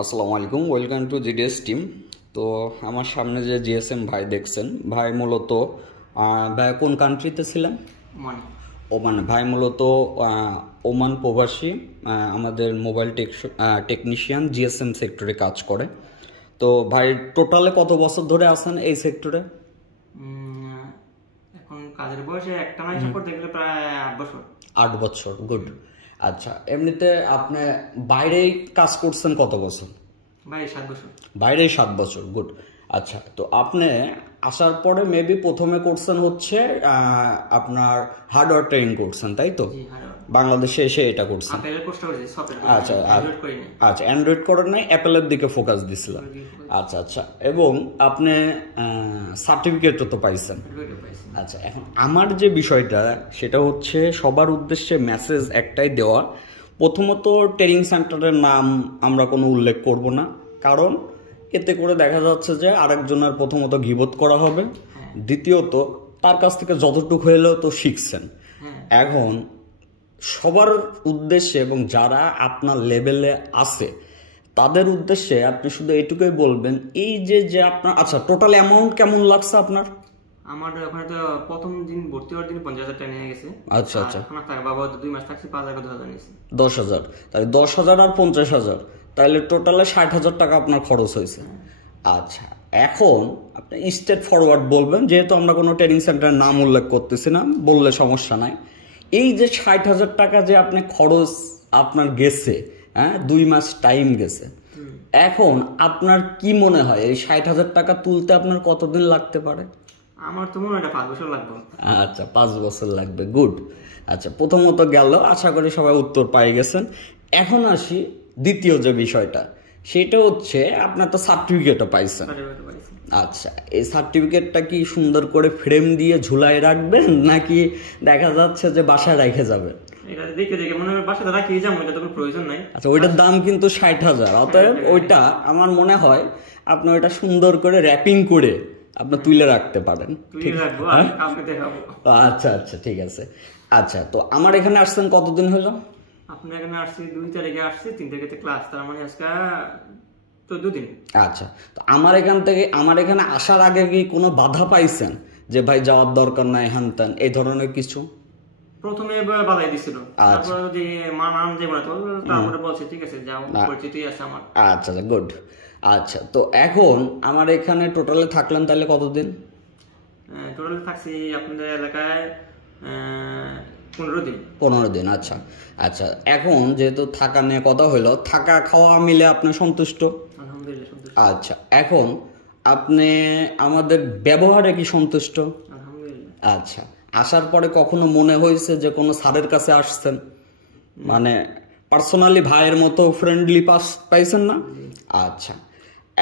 আসসালামু আলাইকুম, welcome to GDS team. তো আমার সামনে যে জিএসএম ভাই দেখছেন, ভাই মূলত ভাই কোন কান্ট্রিতে ছিলেন? ওমান। ভাই মূলত ওমান প্রবাসী, আমাদের মোবাইল টেকনিশিয়ান জিএসএম সেক্টরে কাজ করে। তো ভাই টোটালে কত বছর ধরে আছেন এই সেক্টরে? এখন কাজের বয়সে একটা না হিসাব করতে গেলে প্রায় 8 বছর। 8 বছর, গুড। আচ্ছা, এমনিতে আপনি বাইরেই কাজ করছেন কত বছর? বাইরে 7 বছর। বাইরে 7 বছর, গুড। আচ্ছা, তো আপনি আসার পরে মেবি প্রথমে করছেন হচ্ছে আপনার হার্ডওয়্যার ট্রেনিং করছেন, তাই তো? বাংলাদেশে এসে এটা করছেন। আচ্ছা আচ্ছা, অ্যান্ড্রয়েড করেন নাই, অ্যাপেলের দিকে ফোকাস দিছিলেন। আচ্ছা আচ্ছা, এবং আপনি সার্টিফিকেটও তো পাইছেন। আচ্ছা, এখন আমার যে বিষয়টা সেটা হচ্ছে সবার উদ্দেশ্যে মেসেজ একটাই দেওয়া। প্রথমত ট্রেনিং সেন্টারের নাম আমরা কোনো উল্লেখ করব না, কারণ এতে করে দেখা যাচ্ছে যে আরেকজনের প্রথমত গীবত করা হবে, দ্বিতীয়ত তার কাছ থেকে যতটুকু হলেও তো শিখছেন। এখন সবার উদ্দেশ্যে এবং যারা আপনার লেভেলে আছে তাদের উদ্দেশ্যে আপনি শুধু এইটুকুই বলবেন, এই যে আপনার আচ্ছা টোটাল অ্যামাউন্ট কেমন লাগছে আপনার? আমার ওখানে তো প্রথম দিন ভর্তি হওয়ার দিন 50,000 টাকা নিয়ে গেছে। আচ্ছা আচ্ছা, বাবা 2 মাস থাকছি, 5,000 নিয়েছে। 10,000, তাহলে 10,000 আর 50,000, তাহলে টোটালে 60,000 টাকা আপনার খরচ হয়েছে। আচ্ছা, এখন আপনি স্ট্রেট ফরওয়ার্ড বলবেন, যেহেতু আমরা কোনো ট্রেনিং সেন্টারের নাম উল্লেখ করতেছি না, বললে সমস্যা নাই। এই যে 60,000 টাকা যে আপনি খরচ আপনার গেছে, 2 মাস টাইম গেছে, এখন আপনার কি মনে হয় এই 60,000 টাকা তুলতে আপনার কতদিন লাগতে পারে? আমার তো মনে হয় 5 বছর লাগবে। আচ্ছা, 5 বছর লাগবে, গুড। আচ্ছা, প্রথমত গেল, আশা করি সবাই উত্তর পাই গেছেন। এখন আসি দ্বিতীয় যে বিষয়টা, সেটা হচ্ছে আপনার তো সার্টিফিকেটও পাইছেন। আচ্ছা, এই সার্টিফিকেটটা কি সুন্দর করে ফ্রেম দিয়ে ঝুলাই রাখবেন, নাকি দেখা যাচ্ছে যে বাসায় রেখে যাবেন? আচ্ছা, ওইটার দাম কিন্তু 60,000, অতএব ওইটা আমার মনে হয় আপনি ওইটা সুন্দর করে র্যাপিং করে আপনি তুলে রাখতে পারেন। আচ্ছা আচ্ছা, ঠিক আছে। আচ্ছা, তো আমার এখানে আসছেন কতদিন হলো? আপনার এখানে আসছি 2 তারিখে আসছি, 3 তারিখে ক্লাস, তার মানে আজকে 14 দিন। আচ্ছা, তো আমার এখানে আসার আগে কি কোনো বাধা পাইছেন যে ভাই যাওয়ার দরকার নাই, হানতেন এই ধরনের কিছু? প্রথমে বাধাই দিছিল, তারপর যে নাম যে বলে তারপরে বলছে ঠিক আছে যাও, পরিচিতই আছে আমার। আচ্ছা গুড। আচ্ছা, তো এখন আমার এখানে টোটালে থাকলেন তাহলে কতদিন? টোটালে থাকছি আপনাদের এলাকায় 15 দিন। 15 দিন, আচ্ছা আচ্ছা। এখন যেহেতু থাকা নিয়ে কথা হলো, থাকা খাওয়া মিলে আপনি সন্তুষ্ট? আলহামদুলিল্লাহ সন্তুষ্ট। আচ্ছা, এখন আপনি আমাদের ব্যবহারে কি সন্তুষ্ট? আলহামদুলিল্লাহ। আচ্ছা, আসার পরে কখনো মনে হয়েছে যে কোনো স্যারের কাছে আসছেন, মানে পার্সোনালি ভাইয়ের মতো ফ্রেন্ডলি পাইছেন না? আচ্ছা,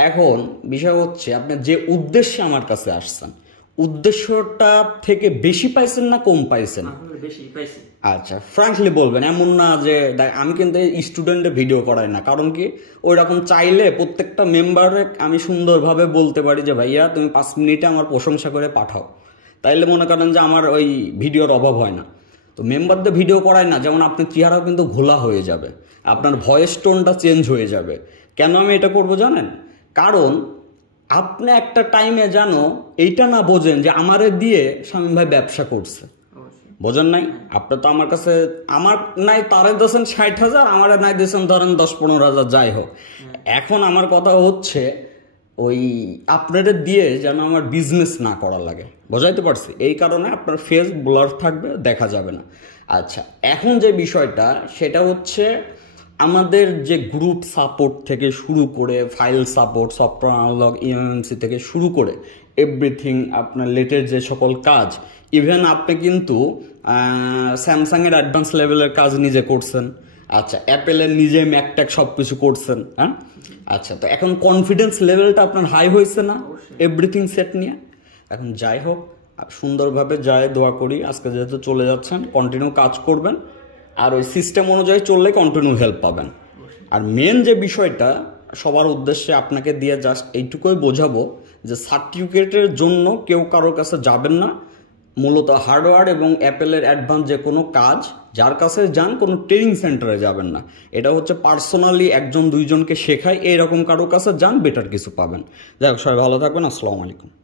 এখন বিষয় হচ্ছে আপনি যে উদ্দেশ্যে আমার কাছে আসছেন, উদ্দেশ্যটা থেকে বেশি পাইছেন না কম পাইছেন? বেশি পাইছি। আচ্ছা, ফ্র্যাঙ্কলি বলবেন, এমন না যে আমি কিন্তু স্টুডেন্টের ভিডিও করাই না, কারণ কি ওই রকম চাইলে প্রত্যেকটা মেম্বারে আমি সুন্দরভাবে বলতে পারি যে ভাইয়া তুমি 5 মিনিটে আমার প্রশংসা করে পাঠাও, তাইলে মনে করেন যে আমার ওই ভিডিওর অভাব হয় না। তো মেম্বারদের ভিডিও করায় না, যেমন আপনার চেহারাও কিন্তু ঘোলা হয়ে যাবে, আপনার ভয়েস টোনটা চেঞ্জ হয়ে যাবে। কেন আমি এটা করবো জানেন? কারণ আপনি একটা টাইমে জানো এইটা না বোঝেন যে আমারে দিয়ে শামীম ভাই ব্যবসা করছে, বোঝেন নাই? আপনি তো আমার কাছে, আমার নাই তারে দিয়েছেন 60,000, আমারে নাই দিয়েছেন ধরেন 10-15,000, যাই হোক। এখন আমার কথা হচ্ছে ওই আপনাদের দিয়ে যেন আমার বিজনেস না করা লাগে, বোঝাইতে পারছি? এই কারণে আপনার ফেস ব্লার থাকবে, দেখা যাবে না। আচ্ছা, এখন যে বিষয়টা সেটা হচ্ছে আমাদের যে গ্রুপ সাপোর্ট থেকে শুরু করে file support, software unlock, eMMC থেকে শুরু করে এভরিথিং, আপনার লেটেস্ট যে সকল কাজ, ইভেন আপনি কিন্তু স্যামসাংয়ের অ্যাডভান্স লেভেলের কাজ নিজে করছেন। আচ্ছা, অ্যাপেলের নিজে ম্যাকট্যাক সব কিছু করছেন। হ্যাঁ, আচ্ছা, তো এখন কনফিডেন্স লেভেলটা আপনার হাই হয়েছে না এভরিথিং সেট নিয়ে? এখন যাই হোক, সুন্দরভাবে যায়, দোয়া করি আজকে যেহেতু চলে যাচ্ছেন কন্টিনিউ কাজ করবেন, আর ওই সিস্টেম অনুযায়ী চললে কন্টিনিউ হেল্প পাবেন। আর মেন যে বিষয়টা সবার উদ্দেশ্যে আপনাকে দিয়ে জাস্ট এইটুকুই বোঝাবো যে সার্টিফিকেটের জন্য কেউ কারোর কাছে যাবেন না, মূলত হার্ডওয়্যার এবং অ্যাপেলের অ্যাডভান্স যে কোনো কাজ যার কাছে যান, কোনো ট্রেনিং সেন্টারে যাবেন না। এটা হচ্ছে পার্সোনালি একজন দুইজনকে শেখায়, এইরকম কারো কাছে যান, বেটার কিছু পাবেন। যাই হোক, সবাই ভালো থাকবেন। আসসালামু আলাইকুম।